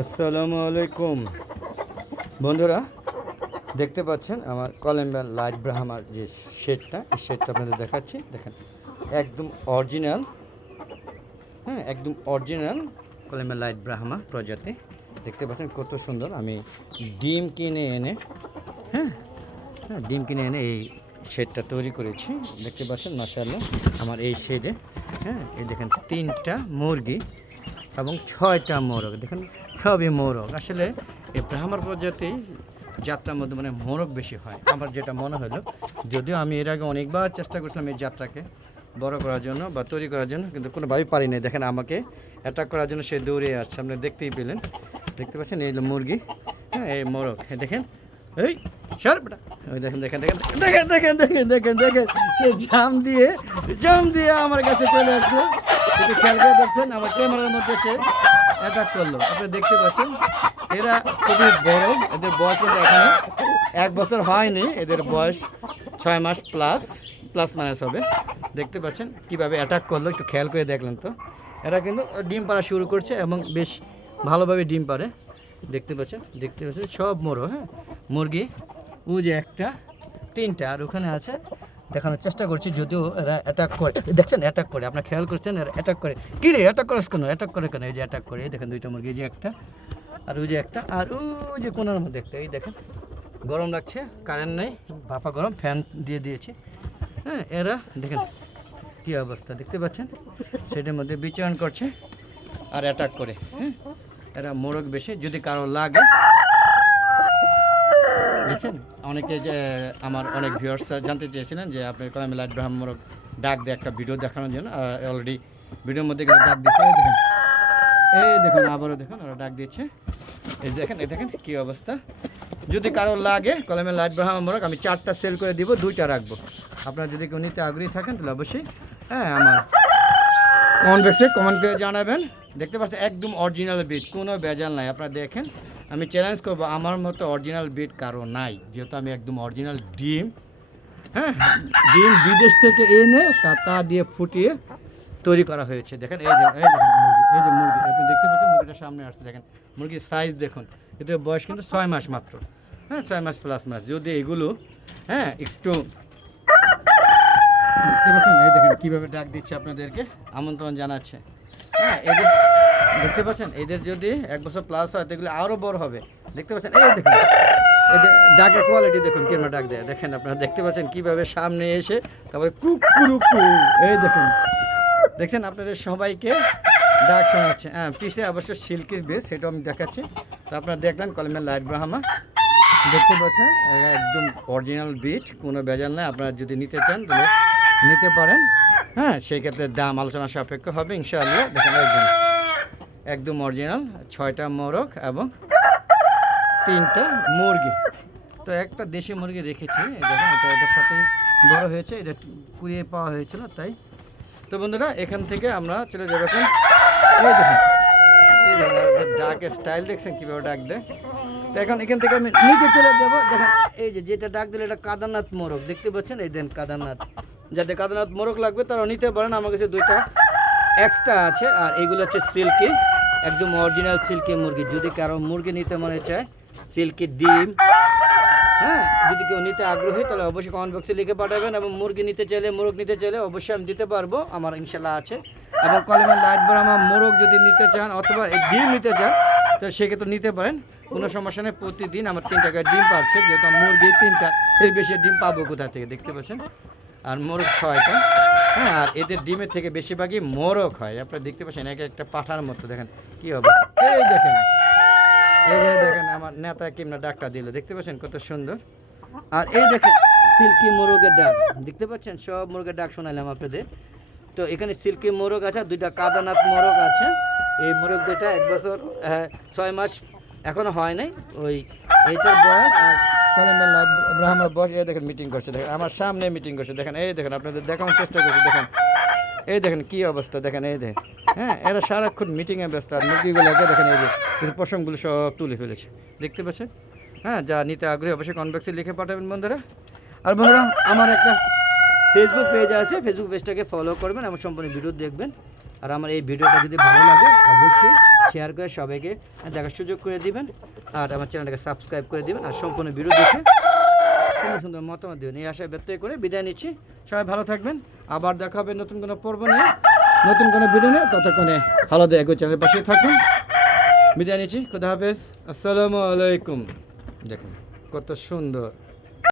আসসালামু আলাইকুম। বন্ধুরা, দেখতে পাচ্ছেন আমার কলম্বিয়া লাইট ব্রাহামার যে শেডটা, এই শেডটা আপনাদের দেখাচ্ছি। দেখেন, একদম অরিজিনাল। হ্যাঁ একদম অরিজিনাল কলম্বিয়া লাইট ব্রাহামা প্রজাতি। দেখতে পাচ্ছেন কত সুন্দর। আমি ডিম কিনে এনে হ্যাঁ হ্যাঁ ডিম কিনে এনে এই শেডটা তৈরি করেছি। দেখতে পাচ্ছেন মাসাল্লাহ আমার এই শেডে। হ্যাঁ এই দেখেন, তিনটা মুরগি এবং ছয়টা মোরগ। দেখেন সবই মোরগ। আসলে এই ব্রাহ্মার প্রজাতি যাত্রার মধ্যে মানে মোরগ বেশি হয়। আমার যেটা মনে হলো, যদিও আমি এর আগে অনেকবার চেষ্টা করছিলাম এই যাত্রাকে বড় করার জন্য বা তৈরি করার জন্য, কিন্তু কোনোভাবেই পারি নাই। দেখেন আমাকে অ্যাটাক করার জন্য সে দৌড়ে আসছে। আপনি দেখতেই পেলেন। দেখতে পাচ্ছেন এই মুরগি। হ্যাঁ এই মোরগ। দেখেন। এই, সর ওই দেখেন দেখেন দেখেন দেখেন দেখেন দেখেন দেখেন দেখেন। সে জাম দিয়ে জাম দিয়ে আমার কাছে চলে আসলো। খেয়াল করে দেখছেন, আমার ক্যামেরার মধ্যে সে অ্যাটাক করল। আপনি দেখতে পাচ্ছেন, এরা খুবই বড়, এদের বয়স কিন্তু এখনও এক বছর হয়নি, এদের বয়স ছয় মাস প্লাস প্লাস মাইনাস হবে। দেখতে পাচ্ছেন কীভাবে অ্যাটাক করল, একটু খেয়াল করে দেখলেন তো। এরা কিন্তু ডিম পাড়া শুরু করছে এবং বেশ ভালোভাবে ডিম পারে দেখতে পাচ্ছেন দেখতে পাচ্ছেন সব মোরো হ্যাঁ? মুরগি, ও যে একটা, তিনটা, আর ওখানে আছে দেখানোর চেষ্টা করছি, যদিও এরা অ্যাটাক করে। দেখছেন অ্যাটাক করে। আপনার খেয়াল করছেন, এরা অ্যাটাক করে। কী রে অ্যাটাক করিস কেন? অ্যাটাক করে কেন? এই যে অ্যাটাক করে, এই দেখেন দুইটা মুরগি যে একটা, আর ওই যে একটা, আর ও যে কোনার মধ্যে একটা, এই দেখেন। গরম লাগছে কারেন্ট নেই, ভাপা গরম ফ্যান দিয়ে দিয়েছি। হ্যাঁ এরা, দেখেন কী অবস্থা, দেখতে পাচ্ছেন? সেটার মধ্যে বিচরণ করছে আর অ্যাটাক করে হ্যাঁ? এরা মোরগ বেশি, যদি কারও লাগে। দেখছেন অনেকে যে, আমার অনেক ভিউয়ার্স জানতে চেয়েছিলেন যে, আপনি কলামে লাইট ব্রাহ্ম মোরগ ডাক দিয়ে একটা ভিডিও দেখানোর জন্য অলরেডি ভিডিওর মধ্যে কিন্তু ডাক এই দেখেন, এই দেখুন, আবারও দেখুন, ওরা ডাক দিচ্ছে এই দেখেন এই দেখেন কী অবস্থা। যদি কারও লাগে কলমে লাইট ব্রাহ্ম মোরগ আমি চারটা সেল করে দিব, দুইটা রাখব। আপনারা যদি কেউ নিতে আগ্রহী থাকেন, তাহলে অবশ্যই হ্যাঁ আমার কমেন্ট বক্সে কমেন্ট করে জানাবেন। দেখতে পাচ্ছেন, একদম অরিজিনাল বিট কোনো ভেজাল নাই। আপনারা দেখেন আমি চ্যালেঞ্জ করব, আমার মতো অরিজিনাল বিট কারও নাই। যেহেতু আমি একদম অরিজিনাল ডিম হ্যাঁ? ডিম বিদেশ থেকে এনে তা তা দিয়ে ফুটিয়ে তৈরি করা হয়েছে। দেখেন, এই যে মুরগি, এই যে মুরগি, আপনি দেখতে পাচ্ছেন মুরগিটা সামনে আসছে, দেখেন। মুরগির সাইজ দেখুন এদের বয়স কিন্তু ছয় মাস মাত্র হ্যাঁ? ছয় মাস প্লাস মাস। যদি এগুলো হ্যাঁ একটু দেখতে পাচ্ছেন? এই দেখেন কীভাবে ডাক দিচ্ছে আপনাদেরকে। আমন্ত্রণ জানাচ্ছে। হ্যাঁ এদের দেখতে পাচ্ছেন, এদের যদি এক বছর প্লাস হয় এগুলো আরও বড় হবে। দেখতে পাচ্ছেন? এই দেখুন এদের ডাকের কোয়ালিটি দেখুন কিরম ডাক দেয়। দেখেন আপনারা, দেখতে পাচ্ছেন কীভাবে সামনে এসে তারপরে কুক কুরুকু এই দেখুন। দেখছেন আপনাদের সবাইকে ডাক শোনাচ্ছে। হ্যাঁ পিসে অবশ্য সিল্কের বেস সেটাও আমি দেখাচ্ছি। তো আপনারা দেখলেন কলমের লাইট ব্রাহ্মা। দেখতে পাচ্ছেন একদম অরিজিনাল বিট কোনো বেজাল নাই। আপনারা যদি নিতে চান, তাহলে নিতে পারেন। হ্যাঁ সেই ক্ষেত্রে দাম আলোচনা সাপেক্ষ হবে, ইনশাআল্লাহ। দেখেন একদম অরিজিনাল ছয়টা মোরগ এবং তিনটা মুরগি। তো একটা দেশি মুরগি রেখেছি দেখেন, এটা এটার সাথেই বড় হয়েছে, এটা কুড়িয়ে পাওয়া হয়েছিল, তাই। তো বন্ধুরা, এখান থেকে আমরা চলে যাব এখন। ডাকের স্টাইল দেখছেন কীভাবে ডাক দেয়। তো এখন এখান থেকে আমি নিচে চলে যাব। দেখেন, এই যে, যেটা ডাক দিলে, এটা কাদারনাথ মোরগ। দেখতে পাচ্ছেন? এই দেন, কাদারনাথ। যাতে কাদারনাথ মোরগ লাগবে তারা নিতে পারেন। আমার কাছে দুইটা এক্সট্রা আছে, আর এগুলো হচ্ছে সিল্কি, একদম অরিজিনাল সিল্কি মুরগি। যদি কারও মুরগি নিতে মনে চায়, সিল্কি ডিম হ্যাঁ যদি কেউ নিতে আগ্রহী, তাহলে অবশ্যই কমেন্ট বক্সে লিখে পাঠাবেন, এবং মুরগি নিতে চাইলে, মোরগ নিতে চাইলে অবশ্যই আমি দিতে পারব, আমার ইনশাল্লাহ আছে। এবং কলমের লাইট ব্রাহ্মা মোরগ যদি নিতে চান, অথবা ডিম নিতে চান তো সেক্ষেত্রে নিতে পারেন। কোনো সমস্যা নেই, প্রতিদিন আমার তিন টাকায় ডিম পাচ্ছে, যেহেতু মুরগি তিনটা, এর বেশি ডিম পাবো কোথা থেকে? দেখতে পাচ্ছেন? আর মোরগ ছয়টা হ্যাঁ আর এদের ডিমের থেকে বেশিরভাগই মোরগ হয়। আপনারা দেখতে পাচ্ছেন একে একটা পাঠার মতো দেখেন কী হবে এই দেখেন। এই দেখেন আমার নেতা কিমনা ডাকটা দিল। দেখতে পাচ্ছেন কত সুন্দর? আর এই দেখেন সিল্কি মোরগের ডাক। দেখতে পাচ্ছেন? সব মুরগের ডাক শোনালাম আপনাদের। তো এখানে সিল্কি মোরগ আছে দুইটা কাদানাথ মোরগ আছে। এই মোরগ দুইটা এক বছর হ্যাঁ, ছয় মাস এখনও হয় নাই, ওই এইটার বয়স আর বয়স এই দেখেন মিটিং করছে, দেখেন, আমার সামনে মিটিং করছে, দেখেন, এই দেখেন, আপনাদের দেখানোর চেষ্টা করছি, দেখেন, এই দেখেন কি অবস্থা, দেখেন, এই দেখেন হ্যাঁ এরা সারাক্ষণ মিটিংয়ে ব্যস্ত, আর মুরগিগুলোকে দেখেন, এই যে পশমগুলো সব তুলে ফেলেছে, দেখতে পাচ্ছেন? হ্যাঁ যা নিতে আগ্রহী, অবশ্যই কনভেক্সে লিখে পাঠাবেন বন্ধুরা। আর বন্ধুরা, আমার একটা ফেসবুক পেজ আছে ফেসবুক পেজটাকে ফলো করবেন, আমার সম্পূর্ণ ভিডিও দেখবেন। আর আমার এই ভিডিওটা যদি ভালো লাগে, অবশ্যই শেয়ার করে সবাইকে দেখার সুযোগ করে দিবেন। আর আমার চ্যানেলটাকে সাবস্ক্রাইব করে দিবেন আর সম্পূর্ণ ভিডিও দেখে সুন্দর সুন্দর মতামত দেবেন। এই আশায় ব্যক্ত করে বিদায় নিচ্ছি। সবাই ভালো থাকবেন। আবার দেখা হবে নতুন কোনো পর্ব নিয়ে, নতুন কোনো ভিডিও নিয়ে। ততক্ষণে ভালো দেখো চ্যানেলের পাশে থাকুন। বিদায় নিচ্ছি। খুদা হাফেজ। আসসালামু আলাইকুম। দেখুন কত সুন্দর।